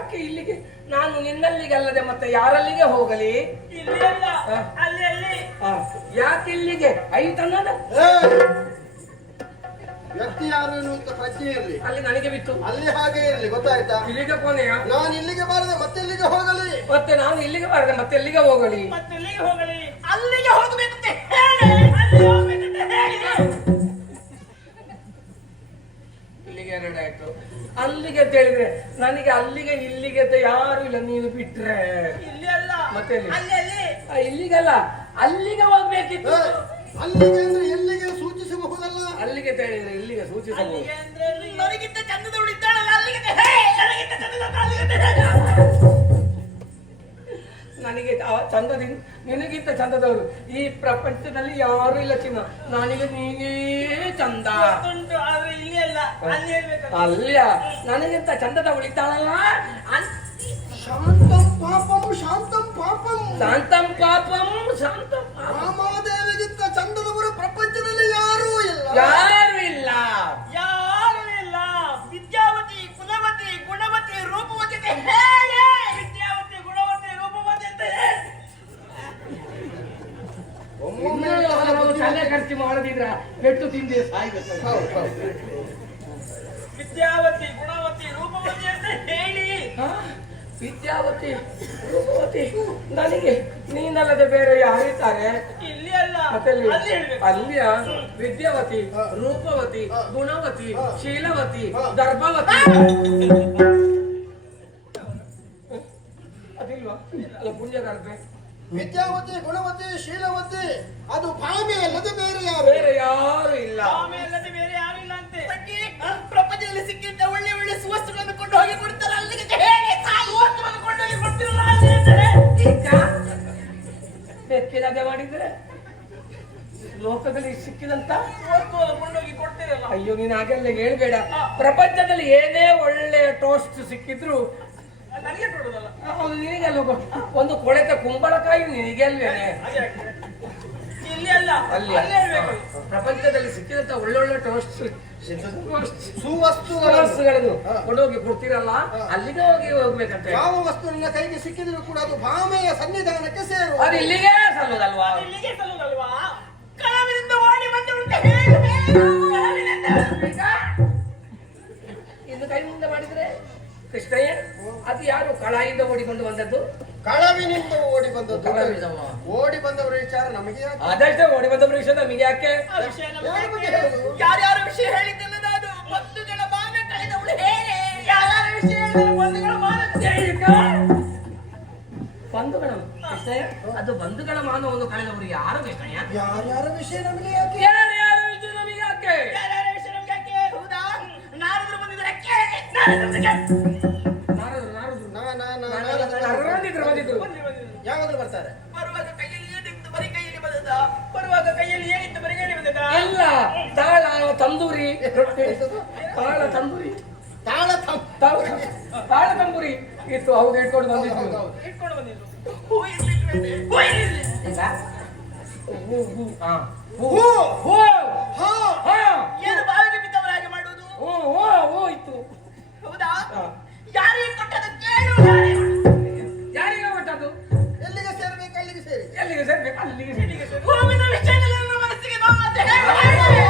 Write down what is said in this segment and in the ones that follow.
ಯಾಕೆ ಇಲ್ಲಿಗೆ? ನಾನು ನಿನ್ನಲ್ಲಿಗೆ ಅಲ್ಲದೆ ಮತ್ತೆ ಯಾರಲ್ಲಿಗೆ ಹೋಗಲಿ? ಇಲ್ಲಿ ಅಲ್ಲ ಹ. ಅಲ್ಲಿ ಅಲ್ಲಿ. ಆ, ಯಾಕೆ ಇಲ್ಲಿಗೆ? ಐತನ್ನದ ವ್ಯಕ್ತಿ ಯಾರು ಅಂತ ಪ್ರಜ್ಞೆ ಇರಲಿ. ಅಲ್ಲಿ ನನಗೆ ಬಿತ್ತು ಅಲ್ಲಿ ಹಾಗೆ ಇರಲಿ ಗೊತ್ತಾಯ್ತಾ? ಇಲ್ಲಿಗೆ ಕೊನೆಯ. ನಾನು ಇಲ್ಲಿಗೆ ಬಾರದೆ ಮತ್ತೆ ಇಲ್ಲಿಗೆ ಹೋಗಲಿ. ಮತ್ತೆ ನಾನು ಇಲ್ಲಿಗೆ ಬಾರದೆ ಮತ್ತೆ ಎಲ್ಲಿಗೆ ಹೋಗಲಿ? ಮತ್ತೆ ಎಲ್ಲಿಗೆ ಹೋಗಲಿ? ಅಲ್ಲಿಗೆ ಹೋಗಬೇಕಂತ. ಹೇಳಿ. ನನಗೆ ಅಲ್ಲಿಗೆ ಇಲ್ಲಿಗೆ ಅಂತ ಯಾರು ಇಲ್ಲ ನೀನು ಬಿಟ್ರೆ. ಇಲ್ಲಿ ಅಲ್ಲ ಮತ್ತೆ ಎಲ್ಲಿ? ಆ, ಇಲ್ಲಿಗಲ್ಲ. ಅಲ್ಲಿಗೆ ಹೋಗ್ಬೇಕಿತ್ತು. ಅಲ್ಲಿಗೆ ಅಂದ್ರೆ ಎಲ್ಲಿಗೆ ಸೂಚಿಸಬಹುದಲ್ಲ? ಅಲ್ಲಿಗೆ ಅಂತ ಹೇಳಿದ್ರೆ ಇಲ್ಲಿಗೆ ಸೂಚಿಸಬಹುದು. ಅಲ್ಲಿಗೆ ಅಂದ್ರೆ ಅಲ್ಲಿ ನನಗಿಂತ ಚಂದದವಳು ಇದ್ದಾಳಲ್ಲ ಅಲ್ಲಿಗೆ ಹೇ, ನನಗಿಂತ ಚಂದದ ಅಲ್ಲಿಗೆ ಚಂದದಿಂದ ನಿನಗಿಂತ ಚಂದದವರು. ಈ ಪ್ರಪಂಚದಲ್ಲಿ ಯಾರು ಇಲ್ಲ ಚಿನ್ನ. ನನಗೆ ನೀನೇ ಚಂದ. ಉಂಟು ಆದ್ರೆ ಇಲ್ಲಿ ಅಲ್ಲ ಅಲ್ಲಿ ಹೇಳ್ಬೇಕಂತ ಅಲ್ಲ ನನಗಿಂತ ಚಂದದ ಉಳಿತಾಳಲ್ಲ? ಅನ್- ಶಾಂತಂ ಪಾಪಂ ಶಾಂತಂ ಪಾಪಂ. ಶಾಂತಂ ಪಾಪಂ ಶಾಂತಂ ಪಾಪಂ. ಚಂದದವರು ಪ್ರಪಂಚದಲ್ಲಿ ಯಾರೂ ಇಲ್ಲ. ಯಾರು ಇಲ್ಲ ಯಾರು ಇಲ್ಲ ವಿದ್ಯಾವತಿ ಕುಲವತಿ ಗುಣವತಿ ರೂಪವತಿ ಅಂತ ಹೇಳಿ ವಿದ್ಯಾವತಿ ಗುಣವತಿ ರೂಪವತಿ ಅಂತ ಹೇಳಿ ಒಮ್ಮೆ ಅವರನ್ನು ತಲೆ ಖರ್ಚು ಮಾಡದಿದ್ರ ಪೆಟ್ಟು ತಿಂದೆ ಸಾಯ್ಬೇಕು ಹೌದು, ಹೌದು. ವಿದ್ಯಾವತಿ ಗುಣವತಿ ರೂಪವತಿ ಅಂತ ಹೇಳಿ ಹಾ? ವಿದ್ಯಾವತಿ ರೂಪವತಿ ನನಗೆ ನೀನಲ್ಲದೆ ಬೇರೆ ಯಾರಿದ್ದಾರೆ ಇಲ್ಲಿ ಅಲ್ಲ. ಅಲ್ಲಿಯ? ವಿದ್ಯಾವತಿ ರೂಪವತಿ ಗುಣವತಿ ಶೀಲವತಿ. ಗರ್ಭವತಿ ಅದಿಲ್ವಾ? ಅಲ್ಲ ಪುಣ್ಯ ಗರ್ಭೆ ವಿದ್ಯಾವತಿ ಗುಣವತಿ ಶೀಲವತಿ ಅದು ಭಾಮೆ ಅಲ್ಲದೆ ಬೇರೆ ಯಾರು? ಬೇರೆ ಯಾರು ಇಲ್ಲ. ಆಮೇಲೆ ಬೇರೆ ಯಾರು ಇಲ್ಲ ಅಂತೆ. ಪ್ರಪಂಚದಲ್ಲಿ ಸಿಕ್ಕಿದ್ದ ಮಾಡಿದ್ರೆ? ಲೋಕದಲ್ಲಿ ಸಿಕ್ಕಿದಂತ? ಕೊಂಡೋಗಿ ಕೊಡ್ತಿರಲ್ಲ ಅಯ್ಯೋ ನೀನು ಹಾಗೆಲ್ಲ ಹೇಳ್ಬೇಡ. ಪ್ರಪಂಚದಲ್ಲಿ ಏನೇ ಒಳ್ಳೆ ಟೋಸ್ಟ್ ಸಿಕ್ಕಿದ್ರು ನನಗೆ ಕೊಡುದಲ್ಲ ಅವ್ನು ನಿನಗೆಲ್ಲ ಒಂದು ಕೊಳೆತ ಕುಂಬಳಕಾಯಿ ನಿನಗೆಲ್ವೇನೆ. ಇಲ್ಲಿ ಅಲ್ಲ ಅಲ್ಲಿ. ಪ್ರಪಂಚದಲ್ಲಿ ಸಿಕ್ಕಿದಂತ ಒಳ್ಳೊಳ್ಳೆ ಟೋಸ್ಟ್ ಸುವಸ್ತುಗಳನ್ನು. ಕೊಂಡೋಗಿ ಕೊಡ್ತೀರಲ್ಲ? ಅಲ್ಲಿಗೆ ಹೋಗಿ ಹೋಗ್ಬೇಕಂತ. ಯಾವ ವಸ್ತು ನಿನ್ನ ಕೈಗೆ ಸಿಕ್ಕಿದ್ರು ಕೂಡ ಅದು ಭಾಮೆಯ ಸನ್ನಿಧಾನಕ್ಕೆ ಸೇರು ಅದು ಇಲ್ಲಿಗೆ ಸಲ್ಲೋದಲ್ವಾ ಇಲ್ಲಿಗೆ ಸಲ್ಲುದಲ್ವಾ ಕಳವಿನಿಂದ ಓಡಿ ಕೈ ಮುಂದೆ ಮಾಡಿದ್ರೆ ಕೃಷ್ಣಯ್ಯ ಅದು ಯಾರು ಕಳಾಯಿಂದ ಓಡಿಕೊಂಡು ಬಂದದ್ದು? ಕಳವಿನಿಂದ ಓಡಿ ಬಂದದ್ದು. ಕಳವಿದವ. ಓಡಿ ಬಂದವರ ವಿಚಾರ ನಮಗೆ? ಅದಷ್ಟೇ ಓಡಿ ಬಂದವರ ವಿಷಯ ನಮಗೆ ಯಾಕೆ? ಯಾರ್ಯಾರ ವಿಷಯ ಹೇಳಿದ್ದಲ್ಲ ನಾನು ಬಂಧುಗಳ ಮಾನ ಕಳೆದವಳು ಹೇಗೆ ಯಾರ್ಯಾರ ವಿಷಯ ಬಂಧುಗಳ ಮಾನ ಬಂಧುಗಳ ಅದು ಬಂಧುಗಳ ಮಾನವನ್ನು ಕಳೆದವರು ಯಾರು ಯಾರು ಯಾರ್ಯಾರ ವಿಷಯ ನಮಗೆ ಯಾಕೆ? ಯಾರು ಯಾರು ವಿಷಯ ನಮಗೆ ಯಾಕೆ? ಯಾರ್ಯಾರ ವಿಷಯ ನಮಗೆ ಯಾಕೆ? ಹೌದಾ? ನಾರದರು ಬಂದಿದ್ದಾರೆ. ನಾರದರು. ನಾರದ್ರು ನಾರದ್ರು. ನಾ ನಾ ನಾ ಬಂದಿದ್ರು ಬಂದಿದ್ರು ಬಂದ್ರು, ಬಂದ್ರು. ಯಾವಾಗಲೂ ಬರ್ತಾರೆ? ಬರುವಾಗ ಕೈಯಲ್ಲಿ ಏನಿತ್ತು ಬರೀ ಕೈಯಲ್ಲಿ ಬಂದದ ಬರುವಾಗ ಕೈಯಲ್ಲಿ ಏನಿತ್ತು ಬರೀ ಕೈಯಲ್ಲಿ ಬಂದದ ಇಲ್ಲ ತಾಳ ತಂದೂರಿ. ತಾಳ ತಂದೂರಿ. ತಾಳ ತಂ- ತಾಳ ತಾಳ ತಂಬೂರಿ ಇತ್ತು ಹೌದು ಇಟ್ಕೊಂಡು ಬಂದಿದ್ರು. ಇಟ್ಕೊಂಡು ಬಂದಿದ್ರು ಈಗ ಹೂ ಹೂ ಹಾ ಹೂ ಹೂ. ಹೂ ಹಾ ಏನು ಬಾವಿಗೆ ಬಿದ್ದವರ ಹಾಗೆ ಮಾಡುವುದು ಹೂ ಹೂ ಹೂ ಇತ್ತು ಹೌದಾ. ಯಾರಿಗೆ ಕೊಟ್ಟದ್ದು ಕೇಳು ಯಾರಿಗೆ ಯಾರಿಗೆ ಕೊಟ್ಟದ್ದು? ಎಲ್ಲಿಗೆ ಸೇರ್ಬೇಕು ಅಲ್ಲಿಗೆ ಸೇರಿ? ಎಲ್ಲಿಗೆ ಸೇರ್ಬೇಕು? ಅಲ್ಲಿಗೆ ಸೇರಿ ಹೂವಿನ ವಿಷಯದಲ್ಲಿ ನನ್ನ ಮನಸ್ಸಿಗೆ ನೋವು ಅಂತ ಹೇಳಿ.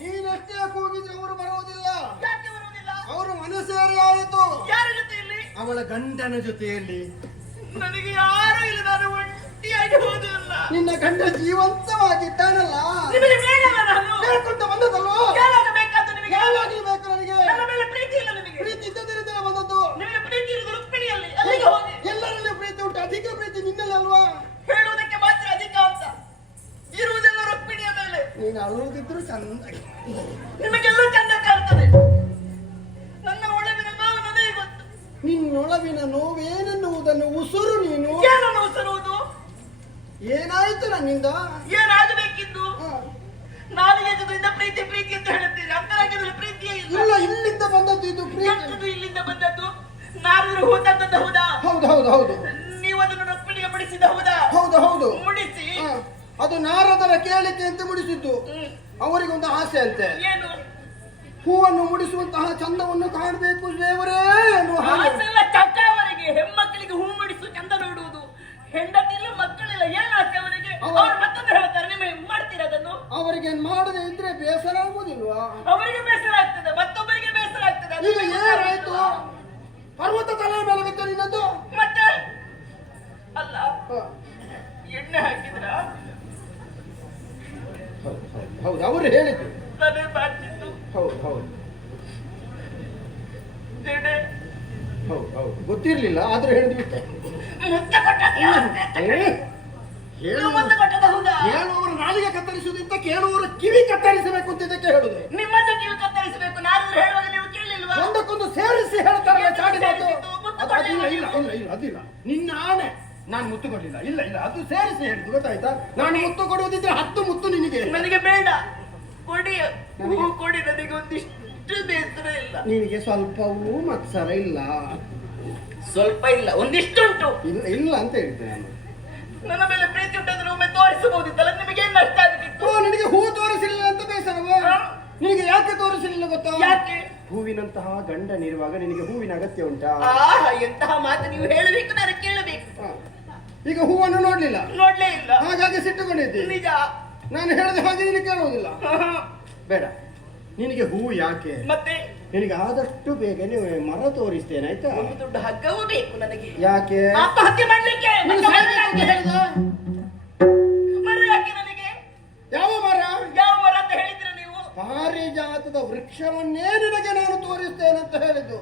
ನೀನೆಷ್ಟೇ ಕೂಗಿದ್ರೆ ಅವರು ಬರುವುದಿಲ್ಲ. ಅವರು ಮನಸ್ಸೇರಿ ಆಯಿತು. ಯಾರ ಜೊತೆಯಲ್ಲಿ ಅವಳ ಗಂಡನ ಜೊತೆಯಲ್ಲಿ. ನನಗೆ ಯಾರು ಇಲ್ಲ ನಾನು ಒಂಟಿಯಾಗಿ ಹೋದಿಲ್ಲ ನಿನ್ನ ಗಂಡ ಜೀವಂತವಾಗಿದ್ದಾನಲ್ಲ. ಉಸುರು ನೀನು? ಏನನ್ನು ಸರೋದು ಏನಾಯ್ತು ನನ್ನಿಂದ? ಏನಾಗಬೇಕಿತ್ತು ನಾನು ನಾಲಿಗೆ ಜೊತೆಯಿಂದ ಪ್ರೀತಿ ಪ್ರೀತಿ ಅಂತ ಹೇಳುತ್ತೀರಿ. ಅಂತರಂಗದಲ್ಲಿ ಪ್ರೀತಿಯೇ ಇಲ್ಲ. ಇಲ್ಲ ಇಲ್ಲಿಂದ ಬಂದದ್ದು ಇದು ಪ್ರೀತಿ. ಇಲ್ಲಿಂದ ಬಂದದ್ದು? ನಾರದರು ಹೂತಂದದ್ದು ಹೌದಾ? ಹೌದು ಹೌದು ಹೌದು. ನೀವು ಅದನ್ನು ರುಕ್ಮಿಣಿಗೆ ಬಡಿಸಿದ ಹೌದಾ? ಹೌದು ಹೌದು. ಮುಡಿಸಿ. ಹ. ಅದು ನಾರದರ ಕೇಳಿಕೆ ಅಂತ ಮುಡಿಸಿದ್ದು. ಹ್ಮ್. ಅವರಿಗೊಂದು ಆಸೆ ಅಂತೆ. ಏನು? ಹೂವನ್ನು ಮುಡಿಸುವಂತಹ ಚಂದವನ್ನು ಕಾಣಬೇಕು ದೇವರೇ ಎನ್ನುವ ಹಾಗೆ. ಆಸೆಲ್ಲ ಹೆಣ್ಮಕ್ಕಳಿಗೆ ಹೂ ಹೆಂಡತಿಲ್ಲ ಮಕ್ಕಳಿಲ್ಲ ಏನು ಆಸೆ ಅವರಿಗೆ ಅವರು ಮತ್ತೊಂದು ಹೇಳ್ತಾರೆ ನಿಮಗೆ ಮಾಡ್ತೀರ ಅದನ್ನು ಅವರಿಗೆ ಮಾಡದೆ ಇದ್ರೆ ಬೇಸರ ಆಗುದಿಲ್ವಾ ಅವರಿಗೆ ಬೇಸರ ಆಗ್ತದೆ ಮತ್ತೊಬ್ಬರಿಗೆ ಬೇಸರ ಆಗ್ತದೆ ಈಗ ಏನಾಯ್ತು? ಪರ್ವತ ತಲೆ ಮೇಲೆ ಬಿತ್ತು ನಿನ್ನದು? ಮತ್ತೆ? ಅಲ್ಲ. ಎಣ್ಣೆ ಹಾಕಿದ್ರ? ಹೌದು ಅವರು ಹೇಳಿದ್ರು ತಲೆ ಬಾಚಿತ್ತು ಹೌದು ಹೌದು. ಹೌದು ಹೌದು. ಗೊತ್ತಿರ್ಲಿಲ್ಲ ಆದ್ರೂ ಹೇಳಿದ್ ಬಿಟ್ಟೆ ಮುತ್ತ ಕೊಟ್ಟದ್ದು ಯಾಕೆ? ಹೇಳು ನೀವು ಮುತ್ತ ಕೊಟ್ಟದ್ದು ಹೌದಾ? ಹೇಳುವವರು ನಾಲಿಗೆ ಕತ್ತರಿಸುವುದಿಂತ ಕೇಳುವವರು ಕಿವಿ ಕತ್ತರಿಸಬೇಕು ಅಂತ ಇದಕ್ಕೆ ಹೇಳುದು. ನಿಮ್ಮನ್ನು ನೀವು ಕತ್ತರಿಸಬೇಕು. ನಾನು ಹೇಳುವಾಗ ನೀವು ಕೇಳಿಲ್ವಾ? ಒಂದಕ್ಕೊಂದು ಸೇರಿಸಿ ಹೇಳ್ತಾರಲ್ಲ ಚಾಡಿ ಮಾತು ಅದಿಲ್ಲ ಇಲ್ಲ ಇಲ್ಲ ಇಲ್ಲ ಅದಿಲ್ಲ ನಿನ್ನ ಆಣೆ. ನಾನು ಮುತ್ತು ಕೊಡ್ಲಿಲ್ಲ ಇಲ್ಲ ಇಲ್ಲ ಅದು ಸೇರಿಸಿ ಹೇಳಿದ್ದು. ಗೊತ್ತಾಯ್ತಾ? ನಾನು ಮುತ್ತು ಕೊಡುವುದಿದ್ರೆ ಹತ್ತು ಮುತ್ತು ನಿನಗೆ. ನನಗೆ ಬೇಡ. ಕೊಡಿ. ಹೂ ಕೊಡಿ. ನನಗೆ ಒಂದಿಷ್ಟು ಬೇಸರ ಇಲ್ಲ. ನಿನಗೆ ಸ್ವಲ್ಪವೂ ಮತ್ಸರ ಇಲ್ಲ. ಸ್ವಲ್ಪ ಇಲ್ಲ ಒಂದಿಷ್ಟುಂಟು. ಇಲ್ಲ ಇಲ್ಲ ಅಂತ ಹೇಳ್ತೇನೆ ನಾನು. ನನ್ನ ಮೇಲೆ ಪ್ರೀತಿ ಉಂಟಾದ್ರೆ ಒಮ್ಮೆ ತೋರಿಸಬಹುದಿತ್ತಲ್ಲ? ನಿಮಗೆ ಏನು ನಷ್ಟ ಆಗುತ್ತಿತ್ತು ಓ ನಿನಗೆ ಹೂ ತೋರಿಸಲಿಲ್ಲ ಅಂತ ಬೇಸರವ? ನಿನಗೆ ಯಾಕೆ ತೋರಿಸಲಿಲ್ಲ ಗೊತ್ತಾ? ಯಾಕೆ? ಹೂವಿನಂತಹ ಗಂಡನಿರುವಾಗ ನಿನಗೆ ಹೂವಿನ ಅಗತ್ಯ ಉಂಟಾ? ಆಹಾ ಎಂತಹ ಮಾತು ನೀವು ಹೇಳಬೇಕು ನಾನು ಕೇಳಬೇಕು. ಈಗ ಹೂವನ್ನು ನೋಡ್ಲಿಲ್ಲ? ನೋಡ್ಲೇ ಇಲ್ಲ. ಹಾಗಾಗಿ ಸಿಟ್ಟುಕೊಂಡಿದ್ದೆ? ನಿಜ. ನಾನು ಹೇಳಿದ ಹಾಗೆ ನಿನಗೆ ಕೇಳುವುದಿಲ್ಲ. ಬೇಡ. ನಿನಗೆ ಹೂ ಯಾಕೆ? ಮತ್ತೆ? ನಿನಗೆ ಆದಷ್ಟು ಬೇಗ ನೀವು ಮರ ತೋರಿಸ್ತೇನೆ ಆಯ್ತಾ? ಒಂದು ದೊಡ್ಡ ಹಗ್ಗವೂ ಬೇಕು ನನಗೆ. ಯಾಕೆ? ಆತ್ಮಹತ್ಯೆ ಮಾಡ್ಲಿಕ್ಕೆ ನೀನು ಮತ್ತೆ ಮರ ಯಾಕೆ? ಹೇಳಿದ ಮರ ಯಾಕೆ ನನಗೆ? ಯಾವ ಮರ? ಯಾವ ಮರ ಅಂತ ಹೇಳಿದ್ರೆ ನೀವು? ಪಾರಿಜಾತದ ವೃಕ್ಷವನ್ನೇ ನಿನಗೆ ನಾನು ತೋರಿಸ್ತೇನೆ ಅಂತ ಹೇಳಿದ್ದು.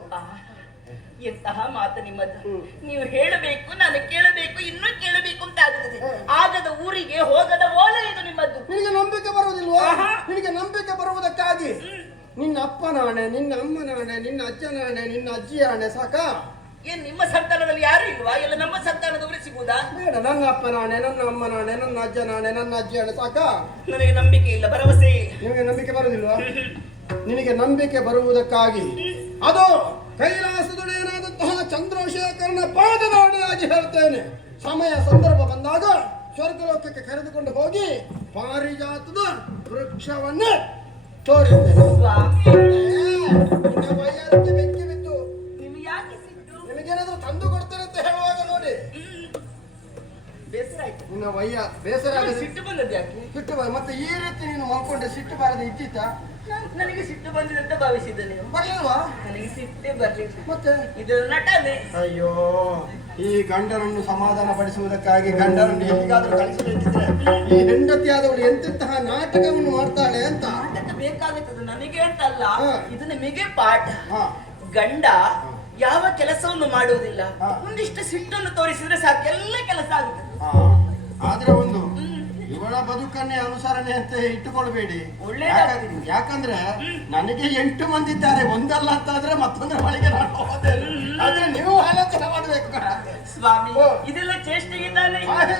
ಎಂತಹ ಮಾತು ನಿಮ್ಮದು. ಹ್ಮ್. ನೀವು ಹೇಳಬೇಕು ನಾನು ಕೇಳಬೇಕು ಇನ್ನೂ ಕೇಳಬೇಕು ಅಂತ ಆಗುತ್ತದೆ. ಹ್ಮ್. ಆಗದ ಊರಿಗೆ ಹೋಗದ ಓಲೆ ಇದು ನಿಮ್ಮದು. ನಿನಗೆ ನಂಬಿಕೆ ಬರುವುದಿಲ್ವಾ? ಆಹಾ. ನಿನಗೆ ನಂಬಿಕೆ ಬರುವುದಕ್ಕಾಗಿ? ನಿನ್ನ ಅಪ್ಪನ ಹಣೆ ನಿನ್ನ ಅಮ್ಮನ ಹಣೆ ನಿನ್ನ ಅಜ್ಜನ ಹಣೆ ನಿನ್ನ ಅಜ್ಜಿಯ ಆಣೆ ಸಾಕ? ಏನ್ ನಿಮ್ಮ ಸಂತಾನದಲ್ಲಿ ಯಾರು ಇಲ್ವಾ? ಎಲ್ಲ ನಮ್ಮ ಸಂತಾನದವರೇ ಸಿಗುವುದಾ? ಬೇಡ ನನ್ನ ಅಪ್ಪ ಹಣೆ ನನ್ನ ಅಮ್ಮ ಹಣೆ ನನ್ನ ಅಜ್ಜ ಹಣೆ ನನ್ನ ಅಜ್ಜಿ ಹಣೆ ಸಾಕ? ನನಗೆ ನಂಬಿಕೆ ಇಲ್ಲ ಭರವಸೆ ನಿಮಗೆ ನಂಬಿಕೆ ಬರುವುದಿಲ್ವಾ? ನಿನಗೆ ನಂಬಿಕೆ ಬರುವುದಕ್ಕಾಗಿ. ಅದು ಕೈಲಾಸದೊಡೆಯನಾದಂತಹ ಚಂದ್ರಶೇಖರನ ಪಾದದಾಡಿಯಾಗಿ ಹೇಳ್ತೇನೆ. ಸಮಯ ಸಂದರ್ಭ ಬಂದಾಗ ಸ್ವರ್ಗಲೋಕಕ್ಕೆ ಕರೆದುಕೊಂಡು ಹೋಗಿ ಪಾರಿಜಾತದ ವೃಕ್ಷವನ್ನೇ ಬೆಂಕಿ ಸಿಟ್ಟು ನಿಮಗೇನಾದ್ರೂ ತಂದು ಕೊಡ್ತೇನೆ ಅಂತ ಹೇಳುವಾಗ ನೋಡಿ. ನಿನ್ನ ವಯ್ಯ ಬೇಸರ ಸಿಟ್ಟು ಬಂದದ್ದು ಯಾಕೆ? ಸಿಟ್ಟು ಮತ್ತೆ ಈ ರೀತಿ ನೀನು ಮಲ್ಕೊಂಡೆ ಸಿಟ್ಟು ಬಾರದೆ ಇದ್ದಿತ್ತ ನಾನ್- ನನಗೆ ಸಿಟ್ಟು ಬಂದಿದೆ ಅಂತ ಭಾವಿಸಿದ್ದೇನೆ. ಬರ್ಲಿಲ್ವಾ? ನನಗೆ ಸಿಟ್ಟೆ ಬರ್ಲಿಲ್ಲ. ಮತ್ತೆ? ಇದು ನಟನೆ. ಅಯ್ಯೋ ಈ ಗಂಡನನ್ನು ಸಮಾಧಾನ ಪಡಿಸುವುದಕ್ಕಾಗಿ ಗಂಡನನ್ನು ಎಲ್ಲಿಗಾದ್ರೂ ಕಳಿಸಬೇಕಿದ್ರೆ ಈ ಹೆಂಡತಿಯಾದವಳು ಎಂತೆಂತಹ ನಾಟಕವನ್ನು ಮಾಡ್ತಾಳೆ ಅಂತ? ನಾಟಕ ಬೇಕಾಗುತ್ತದೆ ನನಗೆ ಅಂತಲ್ಲ ಅಲ್ಲ ಇದು ನಿಮಗೆ ಪಾಠ. ಗಂಡ ಯಾವ ಕೆಲಸವನ್ನು ಮಾಡುವುದಿಲ್ಲ. ಒಂದಿಷ್ಟು ಸಿಟ್ಟನ್ನು ತೋರಿಸಿದ್ರೆ ಸಾಕು ಎಲ್ಲ ಕೆಲಸ ಆಗುತ್ತದೆ ಆದ್ರೆ ಒಂದು ಇವಳ ಬದುಕನ್ನೇ ಅನುಸರಣೆ ಅಂತ ಇಟ್ಟುಕೊಳ್ಬೇಡಿ. ಯಾಕಂದ್ರೆ ನನಗೆ ಎಂಟು ಮಂದಿ ಇದ್ದಾರೆ. ಒಂದಲ್ಲ ಅಂತಾದ್ರೆ ಮತ್ತೊಂದರ ಬಳಿಗೆ ನಾನು ಹೋದೆ ಆದ್ರೆ ನೀವು ಆಲೋಚನೆ ಮಾಡಬೇಕು ಸ್ವಾಮಿ. ಇದೆಲ್ಲ ಚೇಷ್ಟೆಗೆ ಹಾಗೆ.